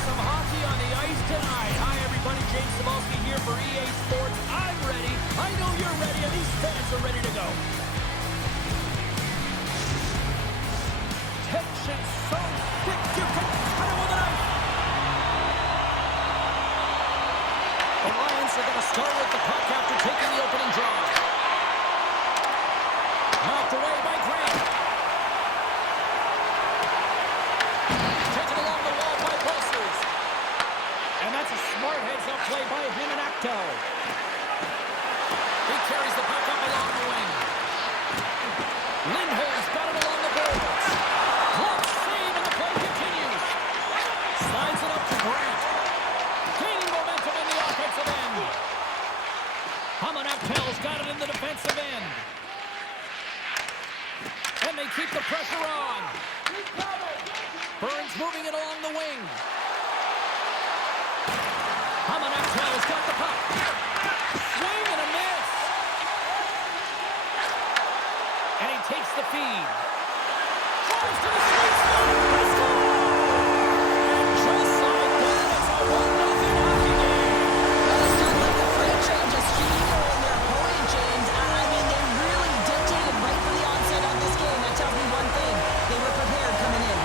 some hockey on the ice tonight. Hi, everybody. James Cebulski here for EA Sports. I'm ready. I know you're ready, and these fans are ready to go. Tension so thick you can cut it with a knife. The Lions are going to start with the puck after taking the opening draw. Knocked away by Grant. Taken along the wall by Busters. And that's a smart heads-up play by him and Acto. He carries the puck up along the wing. Lindholm's got it along the boards. Glove save, and the play continues. Slides it up to Grant. Gaining momentum in the offensive end. Hamanaktel's got it in the defensive end. And they keep the pressure on. Bern's moving it along the wing. Hamanaktel's got the puck. Swing and a miss. And he takes the feed. Drives to the sweet spot. They score! And just like that, it's a 1-0 hockey game. Well, it's not like the freight train just heating on their opponent, James. I mean, they really dictated right from the onset of this game. That tells me one thing. They were prepared coming in.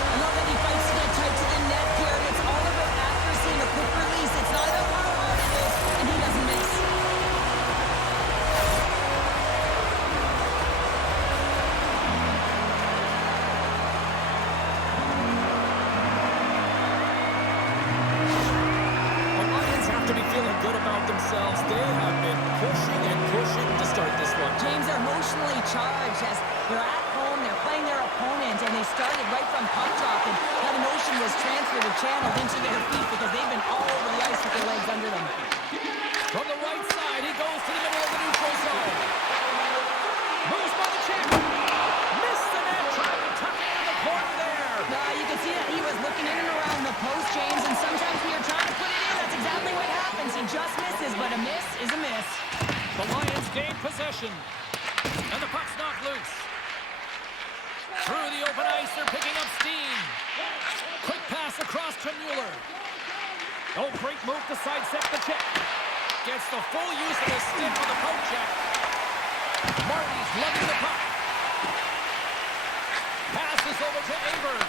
I love that he fights to get tight to the net here, and it's all about accuracy and a quick release. It's not about how hard it is, and he doesn't miss. The Lions have to be feeling good about themselves. They have been pushing and pushing to start this one. James are emotionally charged as they're at home, they're playing their opponent, and they started right from puck drop, and that emotion was transferred and channeled into their feet because they've been all over the ice with their legs under them. From the right side, he goes to the middle of the neutral zone. Moves by the check. Missed the net, trying to tuck it into the corner there. You can see that he was looking in and around the post, James, and sometimes when you're trying to put it in, that's exactly what happens. He just misses, but a miss is a miss. The Lions gain possession. And the puck's knocked loose. Through the open ice, they're picking up steam. Quick pass across to Mueller. Oh, great move to sidestep the check. Gets the full use of his stick on the poke check. Marty's lugging the puck. Passes over to Aberg.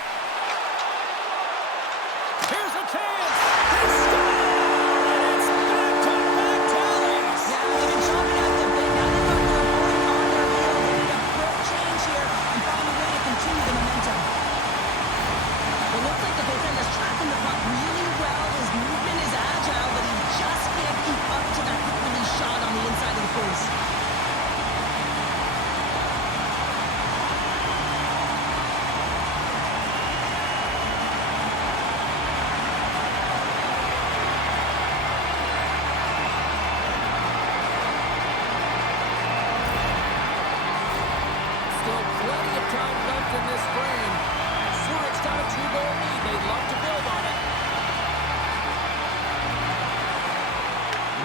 Here's a chance. They score! And it's back-to-back tallies. Yeah, they've been chopping at the bit. Now they've got more point on their field. They need a quick change here and find a way to continue the momentum. It looks like the goaltender's tracking the puck really well. His movement is agile, but he just can't keep up to that quick release shot on the inside of the crease. Still plenty of time left in this frame. Zurich's got a 2-goal lead. They'd love to build on it.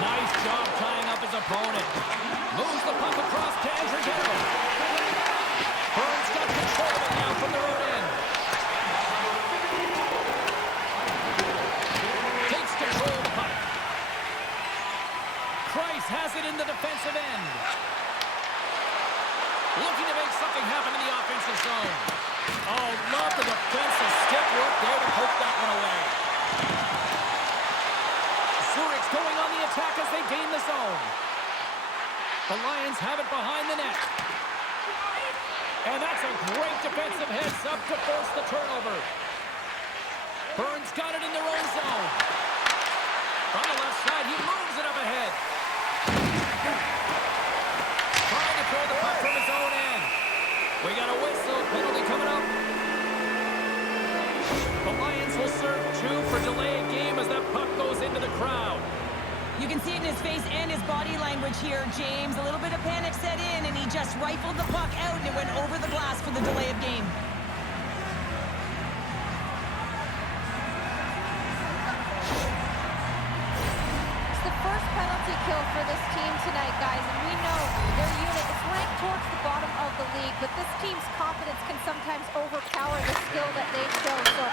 Nice job tying up his opponent. Moves the puck across to Andrighetto. Bern's got control of it now from the road end. Takes control of the puck. Price has it in the defensive end. Looking to make something happen in the offensive zone. Oh, love the defensive stick work there to poke that one away. Zurich's going on the attack as they gain the zone. The Lions have it behind the net. And that's a great defensive heads-up to force the turnover. Bern's got it in their own zone. On the left side, he moves it up ahead. Trying to throw the puck from his own end. We got a whistle. Penalty coming up. The Lions will serve 2 for delay of game as that puck goes into the crowd. You can see it in his face and his body language here, James. A little bit of panic set in, and he just rifled the puck out, and it went over the glass for the delay of game. It's the first penalty kill for this team tonight, guys, and we know their unit is ranked towards the bottom of the league, but this team's confidence can sometimes overpower the skill that they show. So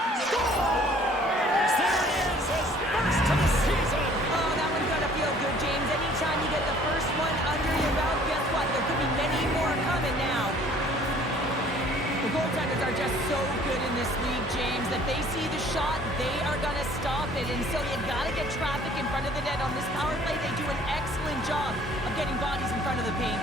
are just so good in this league, James, that they see the shot, they are going to stop it. And so you got to get traffic in front of the net. On this power play, they do an excellent job of getting bodies in front of the paint.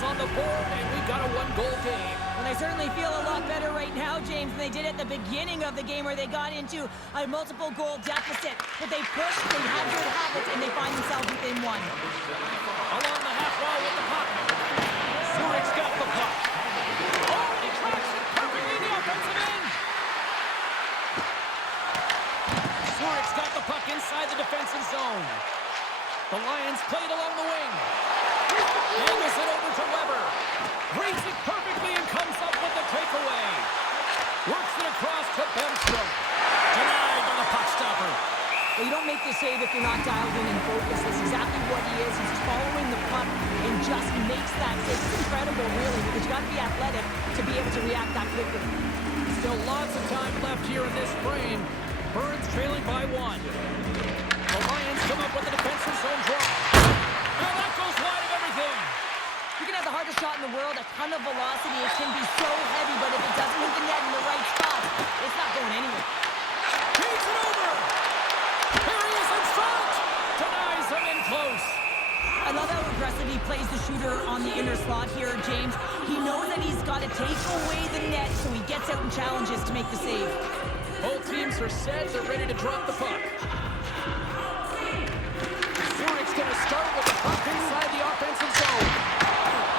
On the board, and we've got a one-goal game. Well, they certainly feel a lot better right now, James, than they did at the beginning of the game where they got into a multiple-goal deficit. But they pushed, they had good habits, and they find themselves within one. Along the half wall with the puck. Zurich's got the puck. Oh, and he tracks it perfectly in the offensive end. Zurich's got the puck inside the defensive zone. The Lions played along the wing. Angles it over to Weber. Reads it perfectly and comes up with the takeaway. Works it across to Bemstrom. Denied by the puck stopper. Well, you don't make the save if you're not dialed in and focused. That's exactly what he is. He's following the puck and just makes that save. It's incredible, really, because you got to be athletic to be able to react that quickly. Still lots of time left here in this frame. Bern's trailing by 1. The Lions come up with a defensive zone draw. And that goes wide of everything. You can have the hardest shot in the world, a ton of velocity. It can be so heavy, but if it doesn't hit the net in the right spot, it's not going anywhere. Takes it over. Here he is in front. Denies him in close. I love how aggressive he plays the shooter on the inner slot here, James. He knows that he's got to take away the net, so he gets out and challenges to make the save. Both teams are set. They're ready to drop the puck. Zurich's going to start with the puck inside the offensive zone.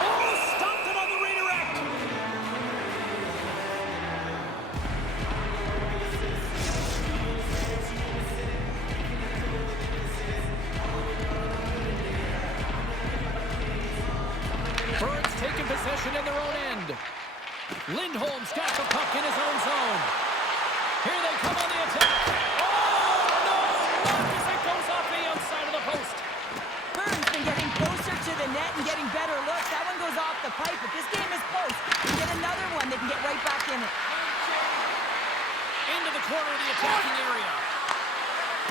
Oh, stopped it on the redirect. Bern's taking possession in their own end. Lindholm's got the puck in his own zone. Here they come on the attack. Oh, no! Marcus, it goes off the outside of the post. Bern's been getting closer to the net and getting better looks. That one goes off the pipe, but this game is close. You get another one, they can get right back in it. Into the corner of the attacking area.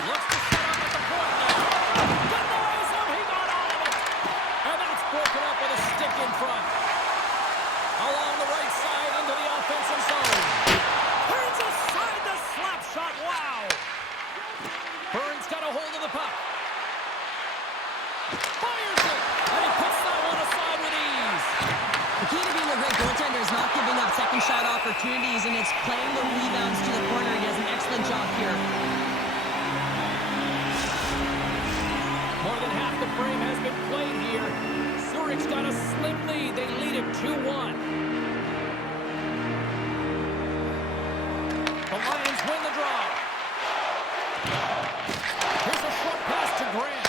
Looks to set up at the point now. Denies him, he got out of it. And that's broken up with a stick in front. Along the right side into the offensive zone. Burns aside the slap shot, wow. Burns got a hold of the puck. Fires it, and he puts that one aside with ease. The key to being a great goaltender is not giving up second shot opportunities, and it's playing the rebounds to the corner. He does an excellent job here. More than half the frame has been played here. Zurich's got a slim lead. They lead it 2-1. The Lions win the draw. Here's a short pass to Grant.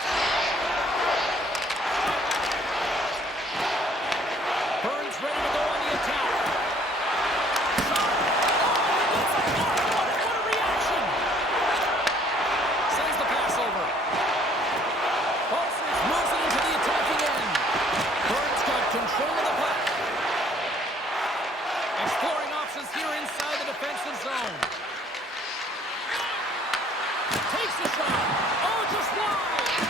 Bern's ready to go on the attack. Shot. Oh, that's a block. What a reaction. Sends the pass over. Balsers moves it into the attacking end. Bern's got control of the puck. Exploring options here inside the defensive zone. Takes the shot. Oh, just wide.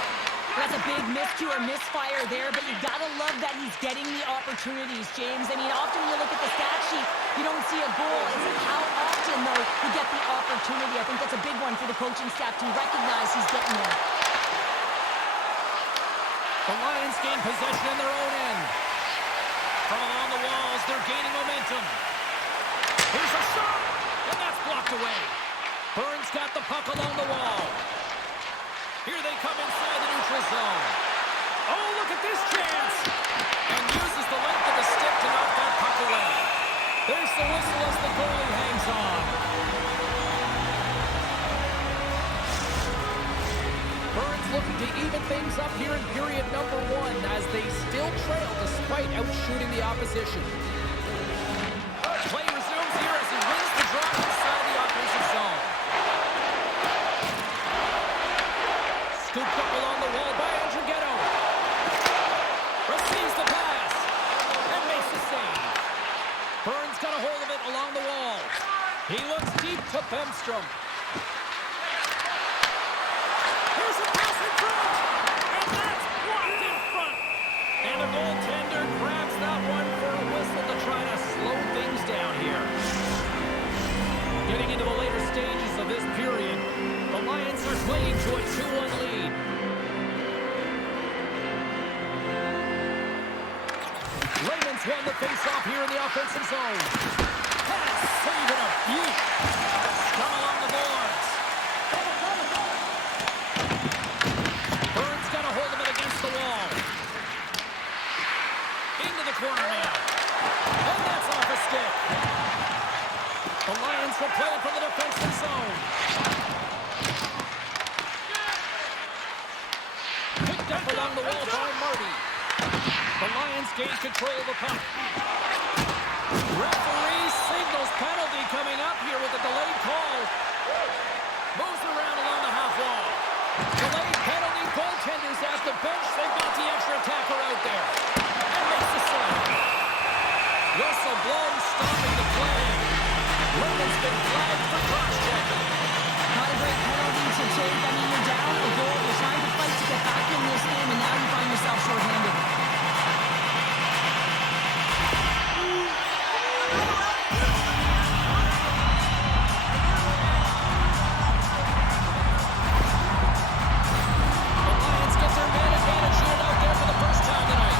That's a big miscue or misfire there, but you gotta love that he's getting the opportunities, James. I mean, often when you look at the stat sheet, you don't see a goal. It's how often, though, you get the opportunity. I think that's a big one for the coaching staff to recognize he's getting there. The Lions gain possession in their own end. From along the walls, they're gaining momentum. Here's a shot, and that's blocked away. Bern's got the puck along the wall. Here they come inside the neutral zone. Oh, look at this chance! And uses the length of the stick to knock that puck away. There's the whistle as the goalie hangs on. Bern's looking to even things up here in period number 1 as they still trail despite outshooting the opposition. Play resumes here as he wins the draw inside the offensive zone. Scooped up along the wall by Andrew Ghetto. Receives the pass and makes the save. He looks deep to Bemstrom. Here's a pass in front. And that's blocked in front. And the goaltender grabs that one for a whistle to try to slow things down here. Getting into the later stages of this period, the Lions are playing to a 2-1 lead. Raymond's won the face-off here in the offensive zone. Pass, save and a beaut. Scrum along the boards. Bern's got a hold of it against the wall. Into the corner now. And that's off a stick. The Lions will play it from the defensive zone. Picked up along the wall by Marty. The Lions gain control of the puck. Referee signals penalty coming up here with a delayed call. Moves around along the half wall. Delayed penalty, goaltenders at the bench. They've got the extra attacker out there. And makes the save. Whistle blown, stopping the play. Raymond's been flagged for cross-checking. Not a great penalty to take. I mean, you're down a goal. You're trying to fight to get back in this game, and now you find yourself shorthanded. The Lions get their man advantage unit out there for the first time tonight.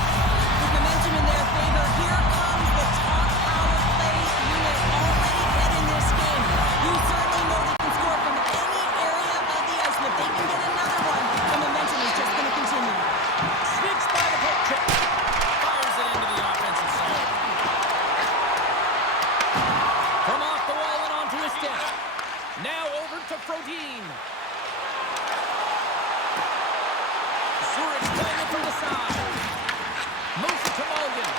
With momentum in their favor, here comes the top power play unit already head in this game. You certainly know they can score from any area of the ice, and if they can get another one, the momentum is just going to continue. Sneaks by the poke check. Fires it into the offensive zone. From off the wall and onto his stick. Now over to Frodin. Zurich playing it from the side. Moves it to Mulligan.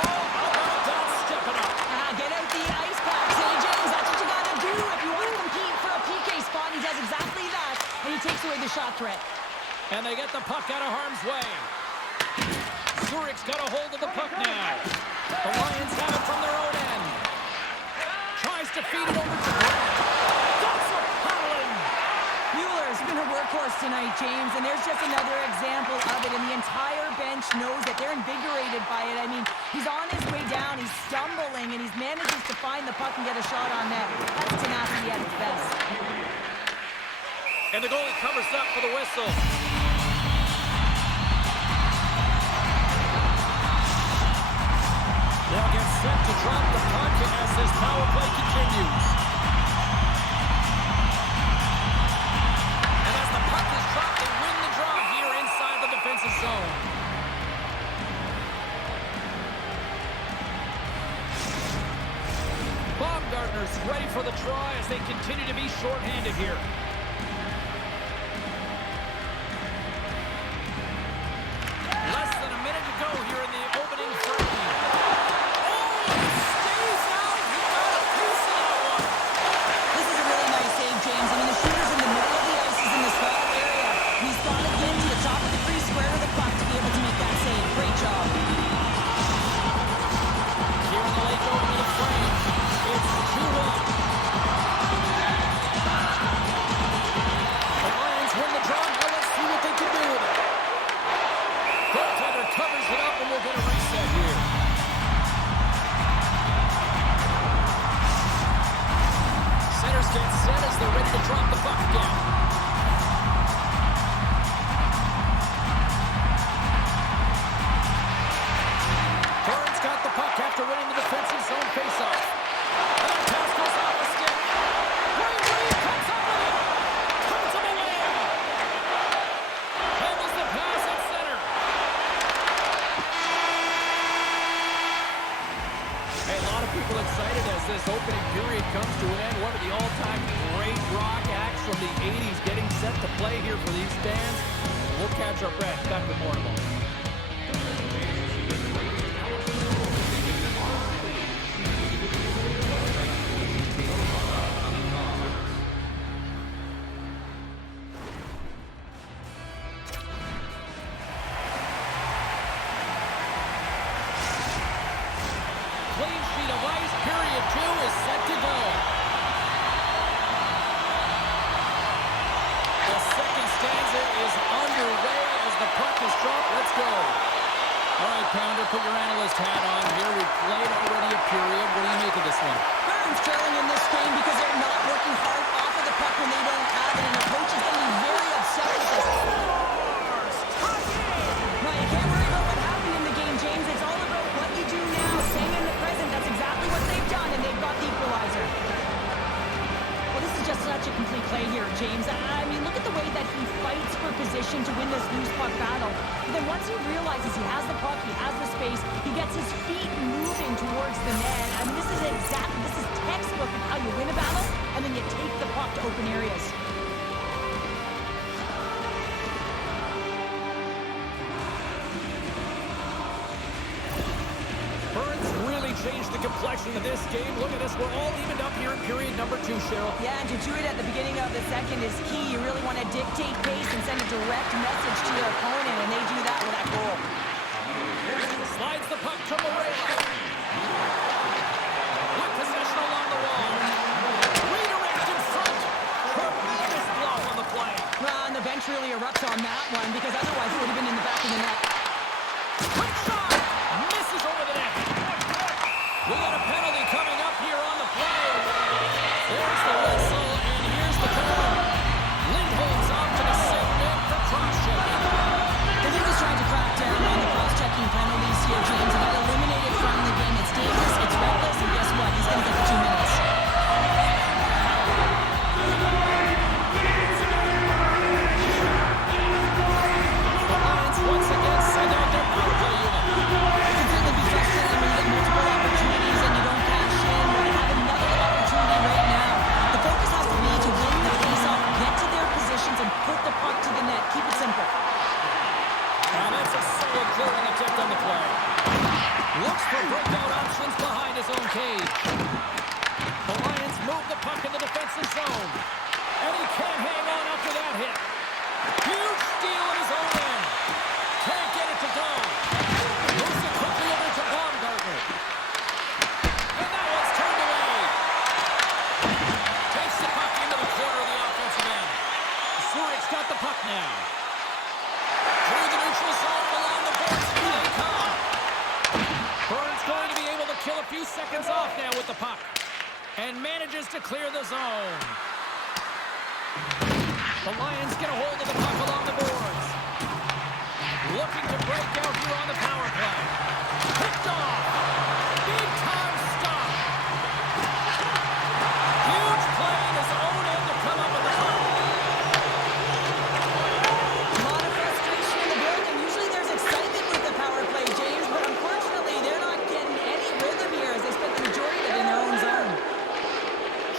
Oh, how about that stepping up? Get out the ice pack, St. James. That's what you got to do if you want to compete for a PK spot. He does exactly that, and he takes away the shot threat. And they get the puck out of harm's way. Zurich's got a hold of the puck now. The Lions have it from their own end. Tries to feed it over to Brett. That's a paddling. Mueller's been a workhorse tonight, James, and there's just another example of it, and the entire bench knows that they're invigorated by it. I mean, he's on his way down, he's stumbling, and he's manages to find the puck and get a shot on net. That's tenacity at its best. And the goalie covers up for the whistle. They'll get set to drop the puck as this power play continues. And as the puck is dropped, they win the draw here inside the defensive zone. Baumgartner's ready for the try as they continue to be shorthanded here. Less than a minute to go here in the opening frame. Oh, he stays out. He got a piece of that one. This is a really nice save, James. I mean, the shooter's in the middle of the ice, he's in the small area. He's got to get to the top of the crease, square to the puck to be able to make that save. Great job. Here in the late going to the frame. It's 2-1. The Lions win the draw. Now let's see what they can do with it. Goaltender covers it up, and we'll get a reset here. Centers get set as they're ready to drop the puck again. Bern's got the puck after winning the defensive zone faceoff. And the pass goes off the stick. Wayne Reed comes up with it. Puts him away. Handles the pass at center. Hey, a lot of people excited as this opening period comes to an end. One of the all-time great rock acts from the 80s getting set to play here for these fans. We'll catch our breath. Back with more in a moment. Clean sheet of ice. Period 2 is set to go. stanza is underway as the puck is dropped. Let's go. All right, Pounder, put your analyst hat on here. We've played already a period. What do you make of this one? Bern's trailing in this game because they're not working hard off of the puck when they don't have it, and a coach is going to be very upset with this. Well, you can't worry about what happened in the game, James. It's all about what you do now, staying in the present. That's exactly what they've done, and they've got the equalizer. Well, this is just such a complete play here, James. I mean, look at the way that he fights for position to win this loose puck battle. But then once he realizes he has the puck, he has the space, he gets his feet moving towards the net. I mean, this is textbook of how you win a battle, and then you take the puck to open areas. Bern's really changed the complexion of this game. Look at this. We're all evened up here in period number 2, Cheryl. Yeah, and to do it at the beginning of the second is key. You really want to dictate pace and send a direct message to your opponent, and they do that with that goal. Slides the puck to Morales. With possession along the wall. Redirect in front. Tremendous blow on the play. Well, and the bench really erupts on that one because otherwise it would have been in the back of the net. Quick shot. Misses over the net. We got a penalty coming up here on the play. There's the whistle, and here's the call. Lindholm's off to the segment for cross-checking. The league is trying to crack down on the cross-checking penalties here, James, and that eliminated from the game. It's dangerous, it's reckless, and guess what? He's going to get the 2 minutes. The Lions once again send out their power play unit. It can certainly be frustrating when you get multiple opportunities and you don't cash in. We have another opportunity right now. The focus has to be to win the face-off, get to their positions, and put the puck to the net. Keep it simple. And that's a solid clear on the attempt on the play. Looks for breakout options behind his own cage. The Lions move the puck in the defensive zone. And he can't hang on after that hit. Huge steal in his own end. Can't get it to go. Moves it quickly over to Baumgartner. And that one's turned away. Takes the puck into the corner of the offensive end. Zurich's got the puck now. Through the neutral zone along the boards. Here they come. Bern's going to be able to kill a few seconds off now with the puck. And manages to clear the zone. The Lions get a hold of the puck along the boards. Looking to break out here on the power play. Picked off. Big time stop. Huge play in his own end to come up with the puck. A lot of frustration in the building. Usually there's excitement with the power play, James, but unfortunately they're not getting any rhythm here as they spent the majority of it in their own zone.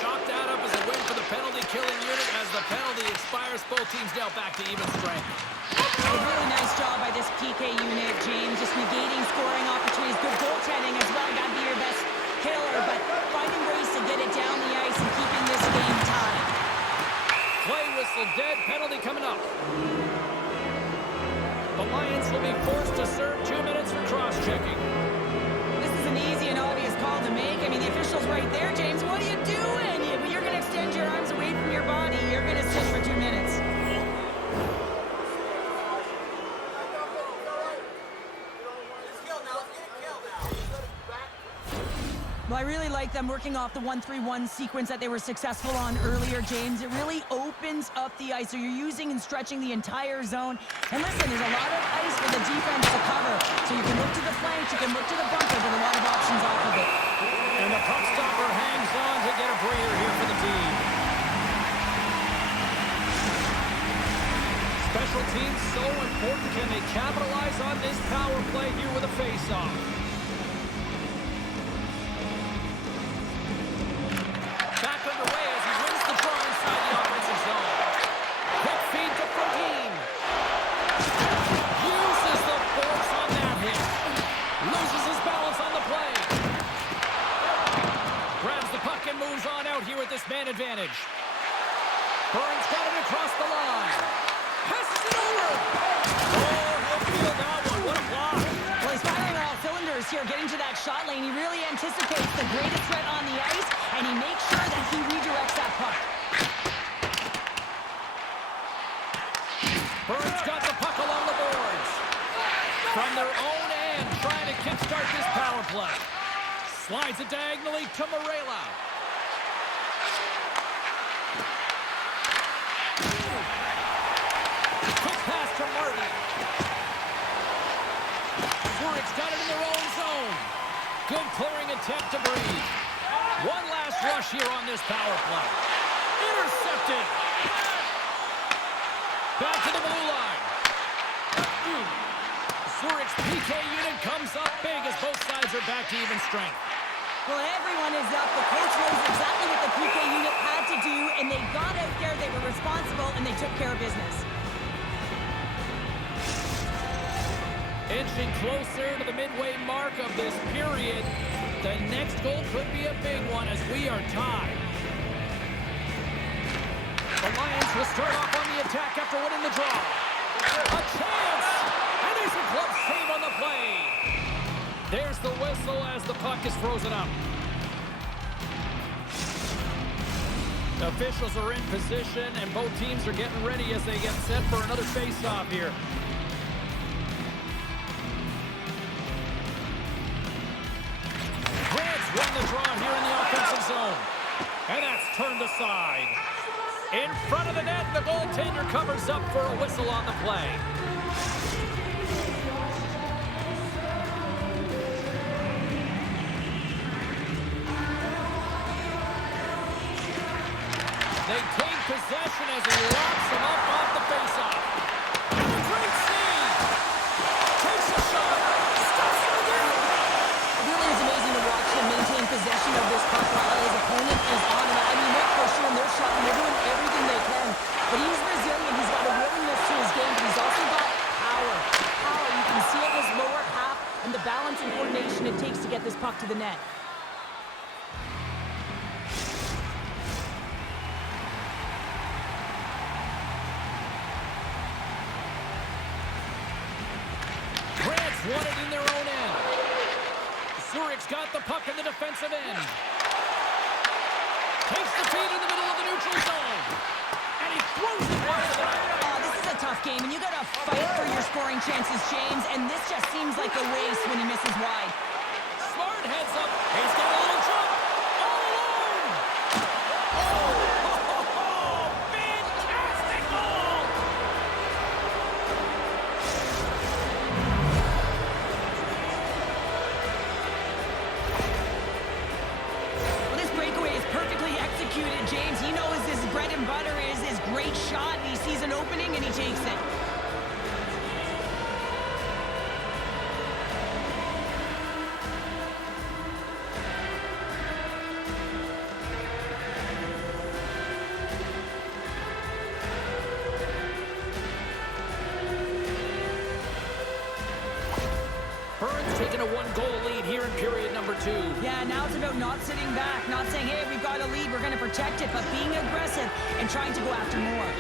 Chalk that up as a win for the penalty-killing unit as the penalty expires. Both teams now back to even strength. A really nice job by this PK unit, James, just negating scoring opportunities. Good goaltending as well. Got to be your best killer, but finding ways to get it down the ice and keeping this game tied. Play whistle dead. Penalty coming up. The Lions will be forced to serve 2 minutes for cross-checking. This is an easy and obvious call to make. I mean, the official's right there, James. What are you doing? You're going to extend your arms away from your body. You're going to sit for 2 minutes. Well, I really like them working off the 1-3-1 sequence that they were successful on earlier, James. It really opens up the ice, so you're using and stretching the entire zone. And listen, there's a lot of ice for the defense to cover. So you can look to the flanks, you can look to the bunker, but a lot of options off of it. And the puck stopper hangs on to get a breather here for the team. Special teams so important. Can they capitalize on this power play here with a face-off? Back underway as he wins the draw inside the offensive zone. Quick feed to Ferguin. Uses the force on that hit. Loses his balance on the play. Grabs the puck and moves on out here with this man advantage. Bern's got it across the line. Passes it over. Oh, he'll feel that one. What a block. Well, he's firing on all cylinders here, getting to that shot lane. He really anticipates the greatest threat on the ice, and he makes sure that he redirects that puck. trying to kickstart this power play. Slides it diagonally to Morela. Quick pass to Martin. Zurich's got it in their own zone. Good clearing attempt to breathe. One last rush here on this power play. Intercepted. Back to the blue line. Zurich's PK unit comes up big as both sides are back to even strength. Well, everyone is up. The coach knows exactly what the PK unit had to do, and they got out there, they were responsible, and they took care of business. Inching closer to the midway mark of this period. The next goal could be a big one as we are tied. The Lions will start off on the attack after winning the draw. A chance! And there's a glove save on the play. There's the whistle as the puck is frozen up. The officials are in position, and both teams are getting ready as they get set for another face-off here. Grant's won the draw here in the offensive zone. And that's turned aside. In front of the net, the goaltender covers up for a whistle on the play. They take possession as he locks him up off the faceoff. And a great save. Takes a shot. Stuffs it again. It really is amazing to watch him maintain possession of this puck while his opponent is on him. I mean, they're pushing him, they're shutting, they're doing everything they can. But he's resilient. He's got a willingness to his game, but he's also got power. Power. You can see it in his lower half and the balance and coordination it takes to get this puck to the net. Won it in their own end. Zurich's got the puck in the defensive end. Takes the feed in the middle of the neutral zone. And he throws it wide of the net. This is a tough game, and you got to fight for your scoring chances, James, and this just seems like a race when he misses wide. Smart heads up. He's got a little jump. All alone. Oh, fantastic goal. James, he knows his bread and butter is his great shot. He sees an opening and he takes it. Bern's taking a one-goal lead here in period number 2. Yeah, now it's about not sitting back, not saying, hey, we've got a lead, we're going to protect it, but being aggressive and trying to go after more.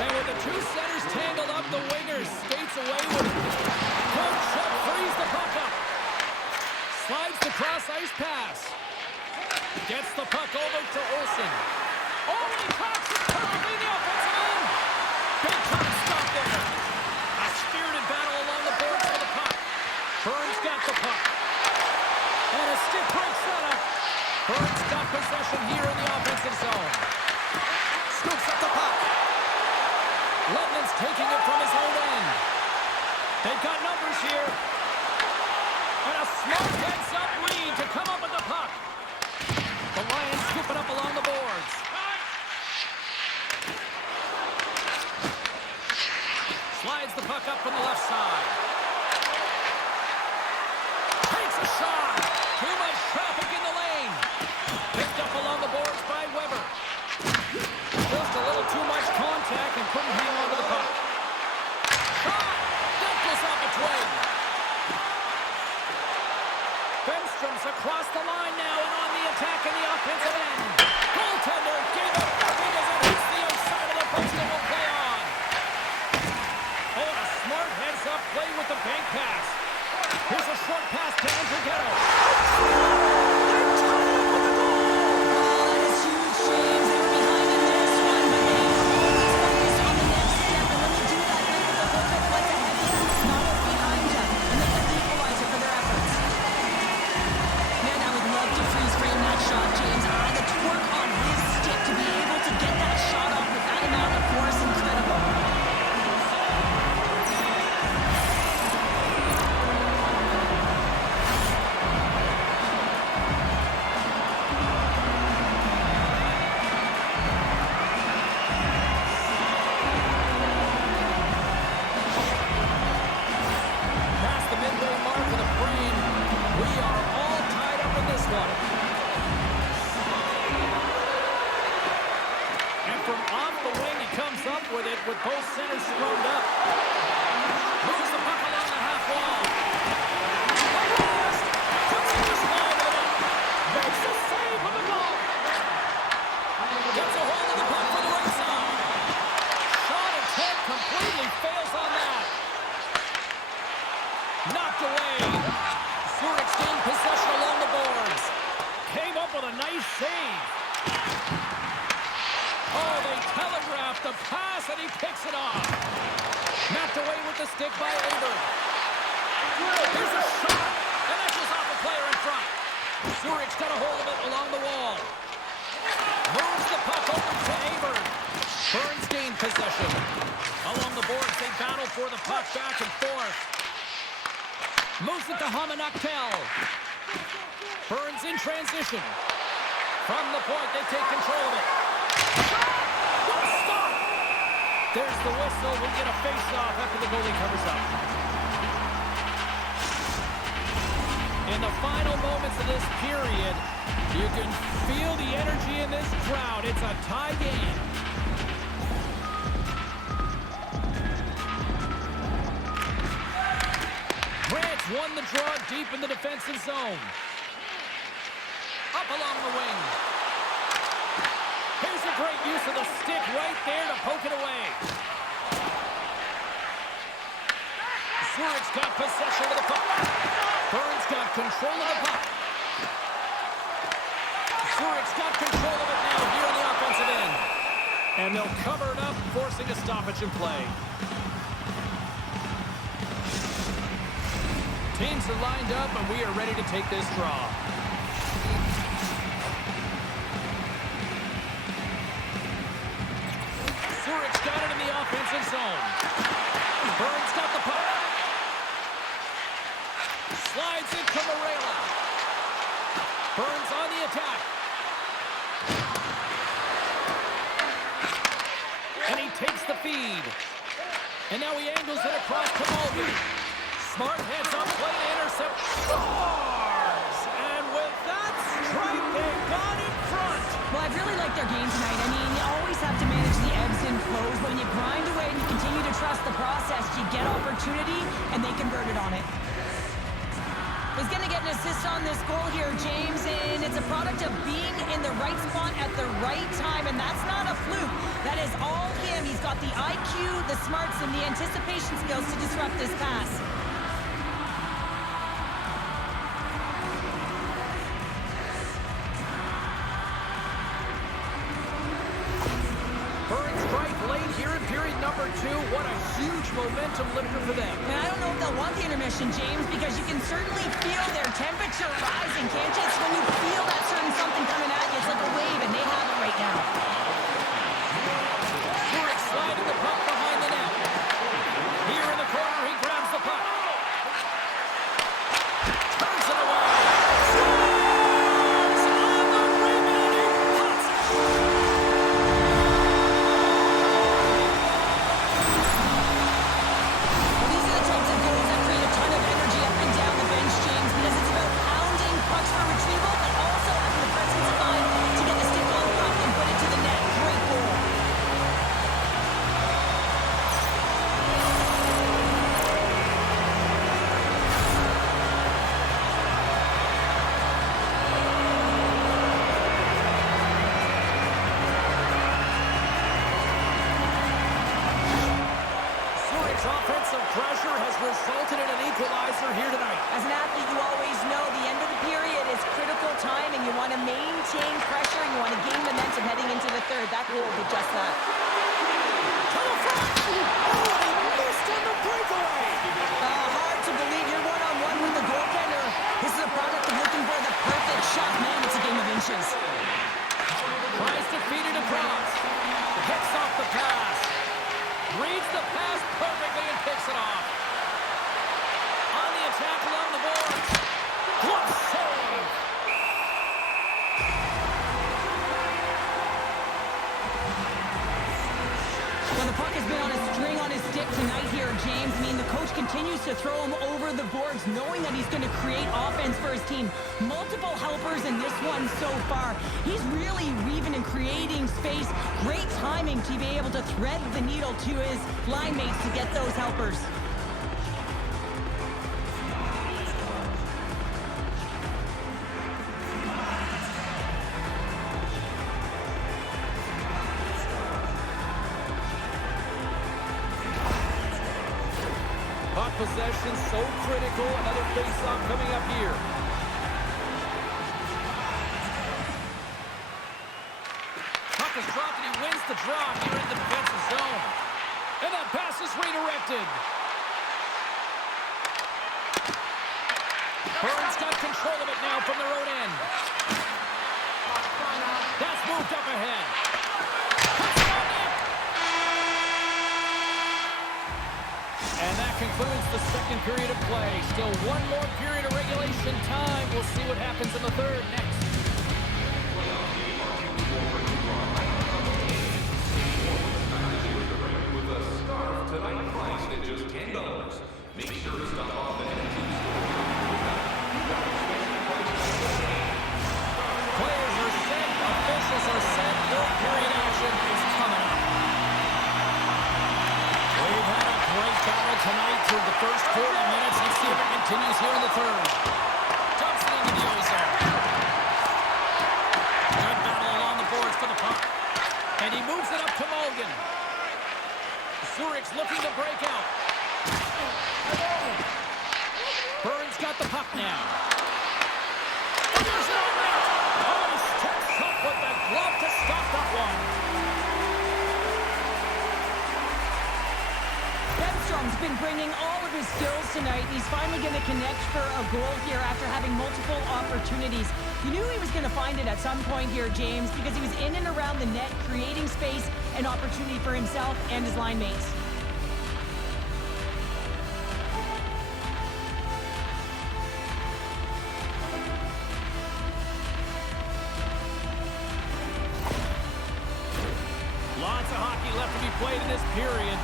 And with the two centers tangled up, the wingers skates away with it. Coach Chuck frees the puck up. Slides the cross-ice pass. Gets the puck over to Olsen. Oh, he cocks it perfectly in the offensive end. Big time stop there. A spirited battle along the boards for the puck. Bern's got the puck. And a stick break setup. Bern's got possession here in the offensive zone. Scoops up the puck. Ledman's taking it from his own end. They've got numbers here. And a smart heads-up lead to come up with the puck. The Lions scoop it up along the boards. Slides the puck up from the left side. Takes a shot. Too much traffic in the lane. Picked up along the boards by Weber. Just a little too much contact and couldn't hang on to the puck. Shot! That goes off its way. Benstrom's across the line now and on the attack in the offensive end. Goaltender gave it nothing as it hits the outside of the post and will play on. Oh, and a smart heads-up play with the bank pass. Here's a short pass to Andrighetto. They're tied up with the goal! Oh, that is huge, James. They were behind in this one, but they always focus on the next step. And when you do that, they get the puck like a heavy snow behind you. And they get the one. And from off the wing, he comes up with it with both centers screwed up. Moves the puck along the half wall. Puts it just wide of the net. Makes the save with the goal. Gets a hold of the puck for the right side. Shot attempt completely fails on that. Knocked away. Zurich gained possession along the boards. Came up with a nice save. Oh, they telegraphed the pass, and he picks it off. Knocked away with the stick by Ingber. Here's a shot, and that's just off the player in front. Zurich's got a hold of it along the wall. Moves the puck over to Ingber. Burns gained possession. Along the boards, they battle for the puck back and forth. Moves it to Hamanaktel. Burns in transition. From the point, they take control of it. Stop! There's the whistle. We'll get a face-off after the goalie covers up. In the final moments of this period, you can feel the energy in this crowd. It's a tie game. Grant won the draw deep in the defensive zone. Up along the wing. Here's a great use of the stick right there to poke it away. Zurich's got possession of the puck. Burns got control of the puck. Zurich's got control of it now here on the offensive end. And they'll cover it up, forcing a stoppage in play. Teams are lined up, and we are ready to take this draw. Zurich's got it in the offensive zone. Burns got the puck. Slides it to Morella. Burns on the attack. And he takes the feed. And now he angles it across to Mulvey. Smart heads up, play to intercept. Scores! And with that strike, they've gone in front. Well, I've really liked their game tonight. I mean, you always have to manage the ebbs and flows, but when you grind away and you continue to trust the process, you get opportunity, and they converted on it. He's going to get an assist on this goal here, James, and it's a product of being in the right spot at the right time, and that's not a fluke. That is all him. He's got the IQ, the smarts, and the anticipation skills to disrupt this pass. Burns strike late here in period number 2. What a huge momentum lifter for them. And I don't know if they'll want the intermission, James, because you can certainly feel their temperature rising, can't you? It's when you feel that certain something coming at you. It's like a wave, and they have it right now. Zurich sliding the puck behind the net. Here in the corner, he grabs the puck. Turns it away. Scores on the rebounding puck. These are the types of goals that create a ton of energy up and down the bench, James, because it's about pounding pucks for retrieval, but also having the presence of mind to get the stick on the puck and put it to the net. Great goal. Zurich's offensive pressure has resulted in an equalizer here tonight. As an athlete, you always know the end of the period is critical time, and you want to maintain pressure, and you want to gain momentum heading into the third. That goal did just that. To the front. Oh, he missed on the breakaway. Hard to believe you're one-on-one with the goaltender. This is a product of looking for the perfect shot. Man, it's a game of inches. Tries to feed it across. Picks off the pass. Reads the pass perfectly and picks it off. On the attack along the boards. What save! When the puck has been on a string on his stick tonight here, James. I mean, the coach continues to throw him over the boards, knowing that he's going to create offense for his team. Multiple helpers in this one so far. He's really weaving and creating space. Great timing to be able to thread the needle to his line mates to get those helpers. Puck possession so critical. Another face-off coming up here. Puck is dropped and he wins the draw here in the defensive zone. And that pass is redirected. Bern's got control of it now from their own end. That's moved up ahead. And that concludes the second period of play. Still one more period of regulation time. We'll see what happens in the third next. With a scarf tonight priced at just $10. Make sure to stop off at NT store. Players are set. Officials are set. Third period action is coming up. We've had a great battle tonight through the first 40 minutes. Let's see if it continues here in the third. Dumps it into the ozone. Good battle along the boards for the puck. And he moves it up to Mulligan. Zurich's looking to break out. Bern's got the puck now. There's no net. Oh, he steps up with the glove to stop that one. Benstrom's been bringing all of his skills tonight. He's finally going to connect for a goal here after having multiple opportunities. You knew he was going to find it at some point here, James, because he was in and around the net, creating space and opportunity for himself and his line mates. Lots of hockey left to be played in this period.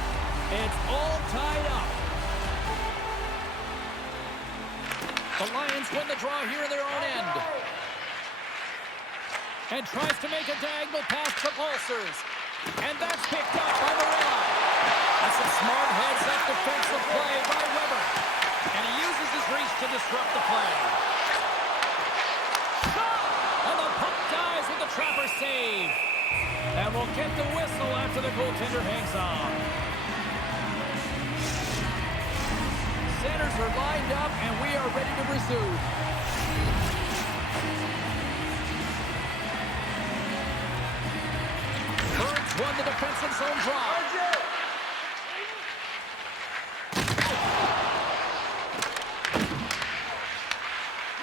It's all tied up. The Lions win the draw here in their own end. And tries to make a diagonal pass to Pulsers. And that's picked up by Morella. That's a smart heads-up defensive play by Weber. And he uses his reach to disrupt the play. Shot! And the puck dies with the Trapper save. And we'll get the whistle after the goaltender hangs on. Centers are lined up, and we are ready to resume. Burns won the defensive zone draw.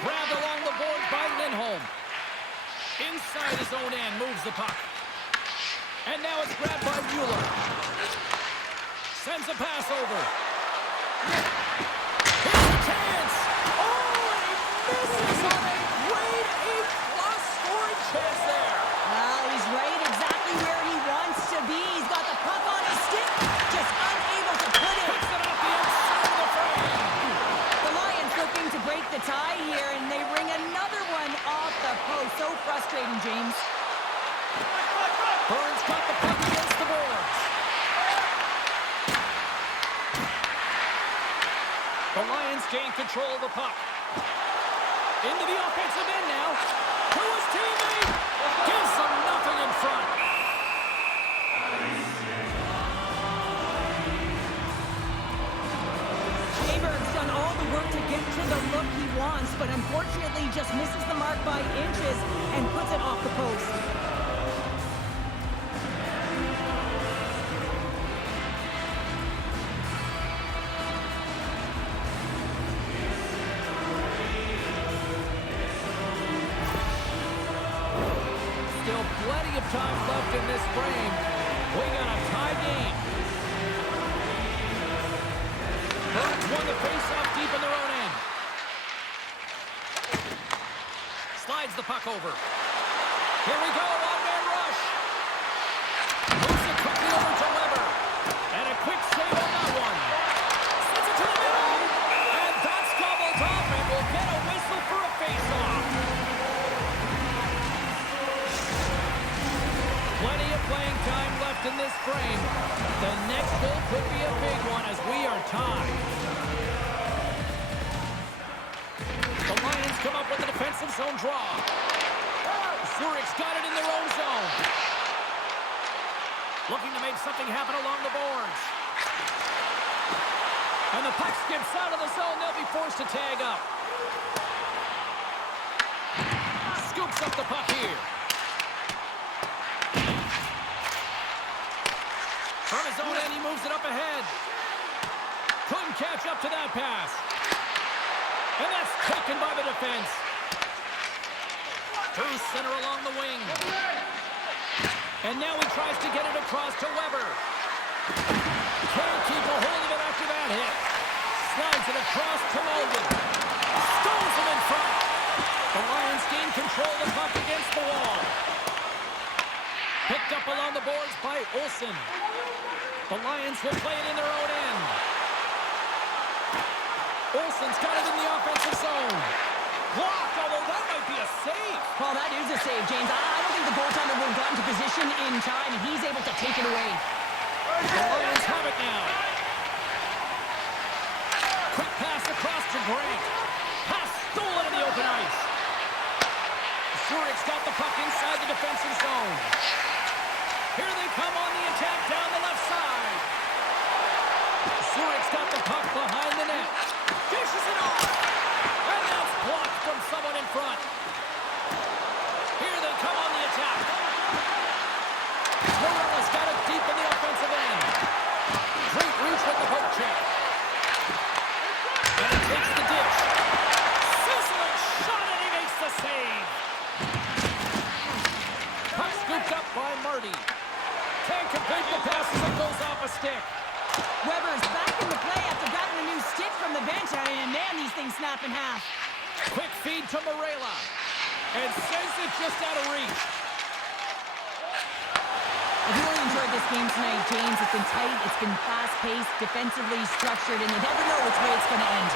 Grabbed along the board by Lindholm. Inside his own end, moves the puck. And now it's grabbed by Mueller. Sends a pass over. Here's a chance. Oh, and he misses on a grade A+ scoring chance there. Well, he's right exactly where he wants to be. He's got the puck on his stick, just unable to put it. Puts it off the inside of the frame. The Lions looking to break the tie here, and they ring another one off the post. So frustrating, James. Burns got the puck against the boards. The Lions gain control of the puck. Into the offensive end now. To his teammate. Gives them nothing in front. Aberg's done all the work to get to the look he wants, but unfortunately just misses the mark by inches and puts it off the post. Still plenty of time left in this frame. We got a tie game. Burns won the faceoff deep in their own end. Slides the puck over. Here we go, one-man rush. Moves it quickly over to Weber. playing time left in this frame. The next goal could be a big one as we are tied. The Lions come up with a defensive zone draw. Zurich's got it in their own zone. Looking to make something happen along the boards. And the puck skips out of the zone. They'll be forced to tag up. Scoops up the puck here. From his own end, he moves it up ahead. Couldn't catch up to that pass. And that's taken by the defense. Through center along the wing. And now he tries to get it across to Weber. Can't keep a hold of it after that hit. Slides it across to Mulder. Stones him in front. The Lions gain control of the puck against the wall. Picked up along the boards by Olsen. The Lions will play it in their own end. Olsen's got it in the offensive zone. Blocked, although that might be a save. Well, that is a save, James. I don't think the goaltender would have gotten to position in time, and he's able to take it away. The Lions have it now. Quick pass across to Grant. Pass stolen in the open ice. Zurich's got the puck inside the defensive zone. Here they come on the attack down the left side. Zurich's got the puck behind the net. Dishes it off. And that's blocked from someone in front. Here they come on the attack. Morella's got it deep in the offensive end. Great reach with the poke check. And he takes the dish. Sizzling shot and he makes the save. Puck scooped up by Marty. Can't complete the pass as it goes off a stick. Weber's back in the play after grabbing a new stick from the bench, and man, these things snap in half. Quick feed to Morella. And sends it just out of reach. I've really enjoyed this game tonight, James. It's been tight, it's been fast-paced, defensively structured, and you never know which way it's going to end.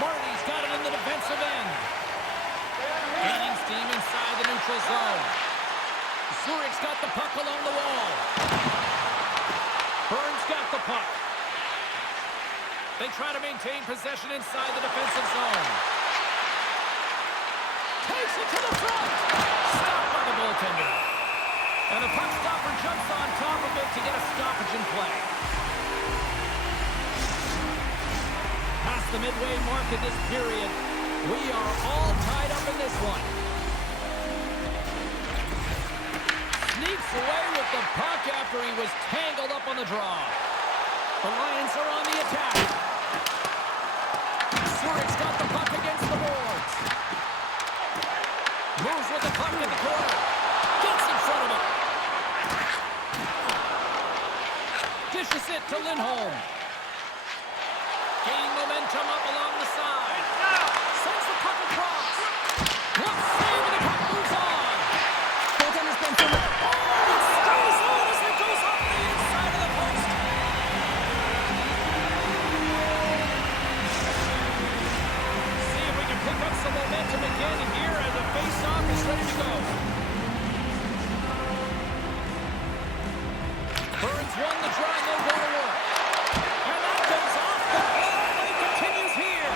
Marty's got it in the defensive end. Gaining steam inside the neutral zone. Zurich's got the puck along the wall. Bern's got the puck. They try to maintain possession inside the defensive zone. Takes it to the front. Stopped by the goaltender. And the puck stopper jumps on top of it to get a stoppage in play. Past the midway mark in this period, we are all tied up in this one. Sneaks away with the puck after he was tangled up on the draw. The Lions are on the attack. Zurich's got the puck against the boards. Moves with the puck in the corner. Gets in front of it. Dishes it to Lindholm. Gaining momentum up along the side. Sends the puck across. What save, and the puck moves on. Goaltender's been so much. It stays on as it goes off the inside of the post. See if we can pick up some momentum again here as the face-off is ready to go. Burns won the draw, no go to work. And that goes off the ball, and it continues here.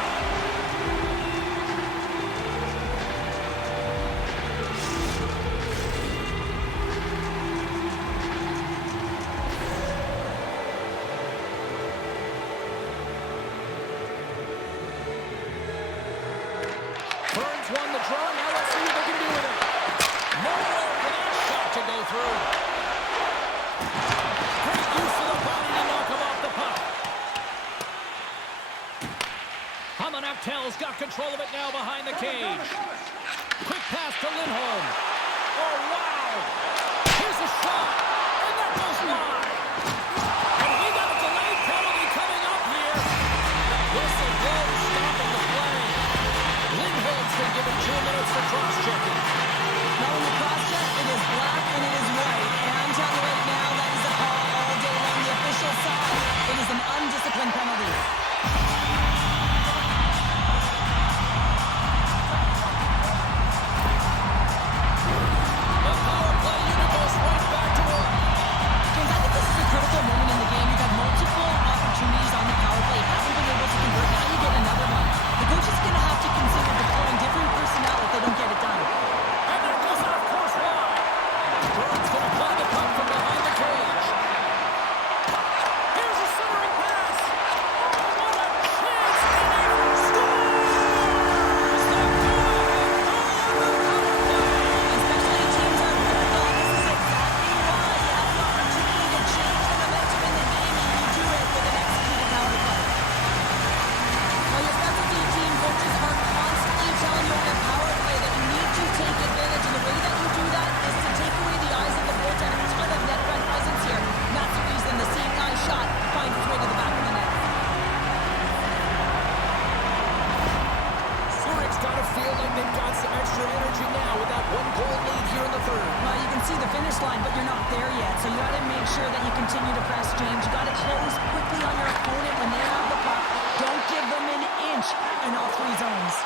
Burns won the draw, now let's see what they can do with it. Nowhere for that shot to go through. Great use of the body to knock him off the puck. Hamanaktel's got control of it now behind the cage. Quick pass to Lindholm. Oh, wow. Here's a shot. And that goes wide. And we got a delayed penalty coming up here. Whistle blows, stopping the play. Lindholm's been given 2 minutes for cross-checking. Now when you cross-check, it is black and it is white. And I'm telling you right now, that is a call all day long. The official side, it is an undisciplined penalty. The power play unit goes right back can see the finish line, but you're not there yet. So you got to make sure that you continue to press, James. You got to close quickly on your opponent when they have the puck. Don't give them an inch in all three zones.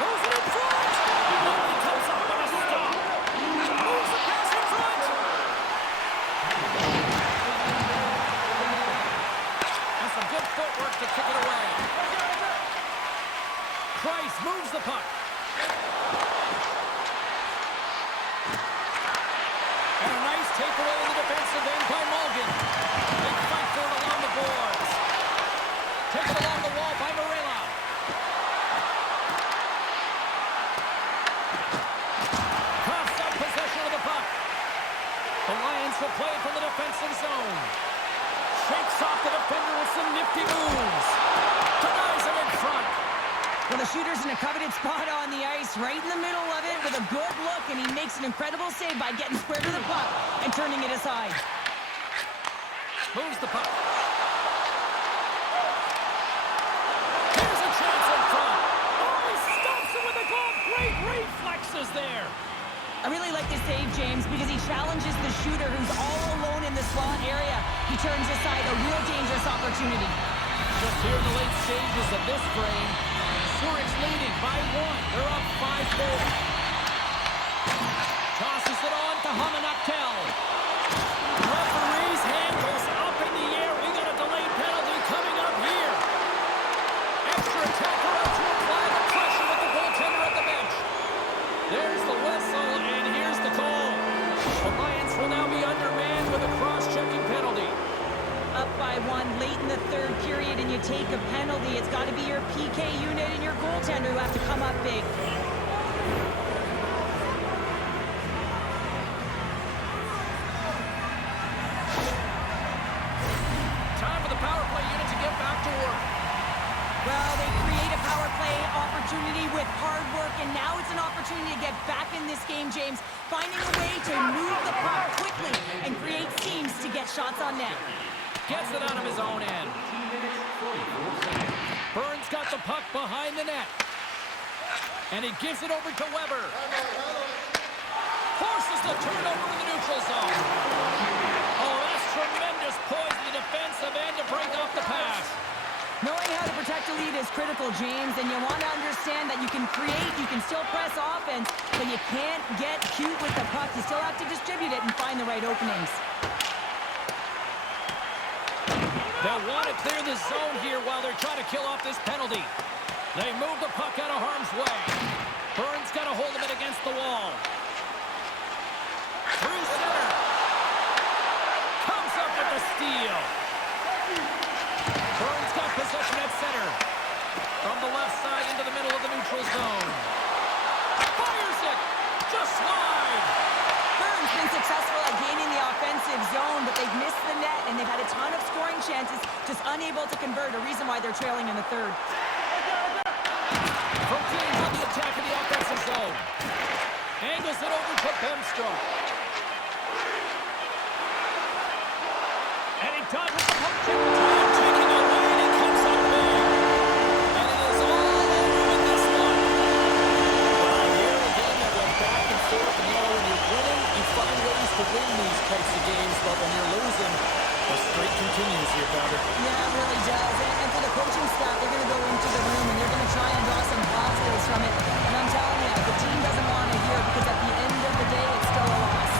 Moves it in front. Nobody comes up with a stop. Moves the pass in front. And some good footwork to kick it away. Price moves the puck. And a nice takeaway in the defensive end by Morgan. They fight for it along the boards. Taken along the wall by Morella. Coughs up possession of the puck. The Lions will play it from the defensive zone. Shakes off the defender with some nifty moves. Denies him in front. Well, the shooter's in a coveted spot on the ice, right in the middle of it with a good look, and he makes an incredible save by getting square to the puck and turning it aside. Moves the puck. Here's a chance in front. Oh, he stops it with a glove. Great reflexes there. I really like this save, James, because he challenges the shooter who's all alone in the slot area. He turns aside a real dangerous opportunity. Just here in the late stages of this frame, Zurich's leading by 1. They're up 5-4. Tosses it on to Hamanaktel. Referee's hand goes up in the air. We got a delayed penalty coming up here. Extra attacker out to apply the pressure with the goaltender at the bench. There's the whistle, and here's the call. The Lions will now be undermanned with a cross-checking penalty. Up by 1 late in the third period and you take a penalty, it's got to be your PK unit and your goaltender who have to come up big. Time for the power play unit to get back to work. Well, they create a power play opportunity with hard work, and now it's an opportunity to get back in this game, James, finding a way to move the puck quickly and create seams to get shots on net. Gets it out of his own end. Bern's got the puck behind the net. And he gives it over to Weber. Forces the turnover in the neutral zone. Oh, that's tremendous poise in the defensive end to break off the pass. Knowing how to protect a lead is critical, James, and you want to understand that you can create, you can still press offense, but you can't get cute with the puck. You still have to distribute it and find the right openings. They'll want to clear the zone here while they're trying to kill off this penalty. They move the puck out of harm's way. Bern's got a hold of it against the wall. Through center. Comes up with the steal. Bern's got possession at center. From the left side into the middle of the neutral zone. Fires it. Just slide. Bern's been successful at gaining the offensive zone, but they've missed the net, and they've had a ton of scoring chances, just unable to convert, a reason why they're trailing in the third. From teams on the attack in the offensive zone. Angles it over to Bemstrom. And he does with the puck check. Taking it away, and he comes up big. And it is all over with this one. Well, here again, they went back and forth. And you know, when you're winning, you find ways to win these types of games. But when you're losing, the streak continues here, brother. Yeah, it really does. And for the coaching staff, they're going to go into the room and they're going to try and draw some positives from it. And I'm telling you, the team doesn't want to hear it because at the end of the day, it's still a loss.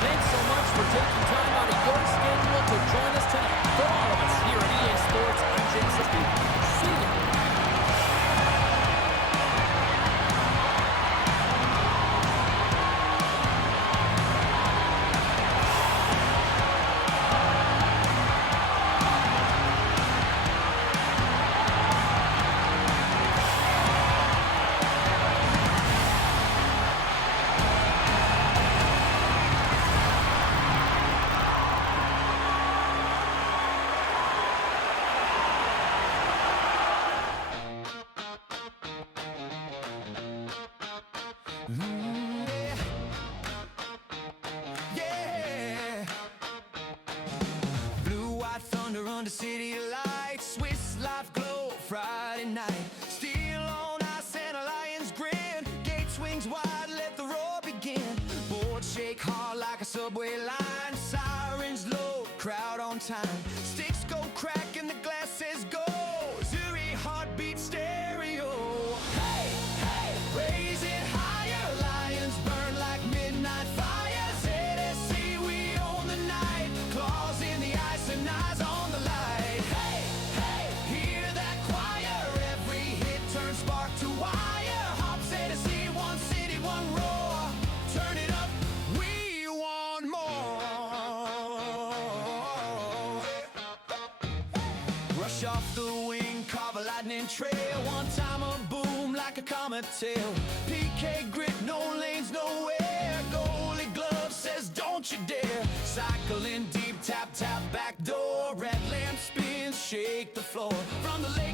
Thanks so much for taking time out of your schedule to join us tonight. For all of us here at EA Sports, I'm James Siskey. See you. Yeah. Blue, white thunder under city lights. Swiss life glow Friday night. Steel on ice and a lion's grin. Gate swings wide, let the roar begin. Board subway line, sirens low, crowd on time. Sticks go crack and the glasses go. Zuri heartbeat stereo. Hey, hey, raise it higher. Lions burn like midnight fire. ZSC, we own the night. Claws in the ice and eyes on the light. Hey, hey, hear that choir. Every hit turns spark to wire. Hops ZSC, one city, one roar. Turn it up, we want more. Rush off the wing, carve a lightning trail. One time a boom like a comet tail. PK grit, no lanes, nowhere. Goalie glove says don't you dare. Cycling deep, tap, tap, back door. Red lamp spins, shake the floor. From the lake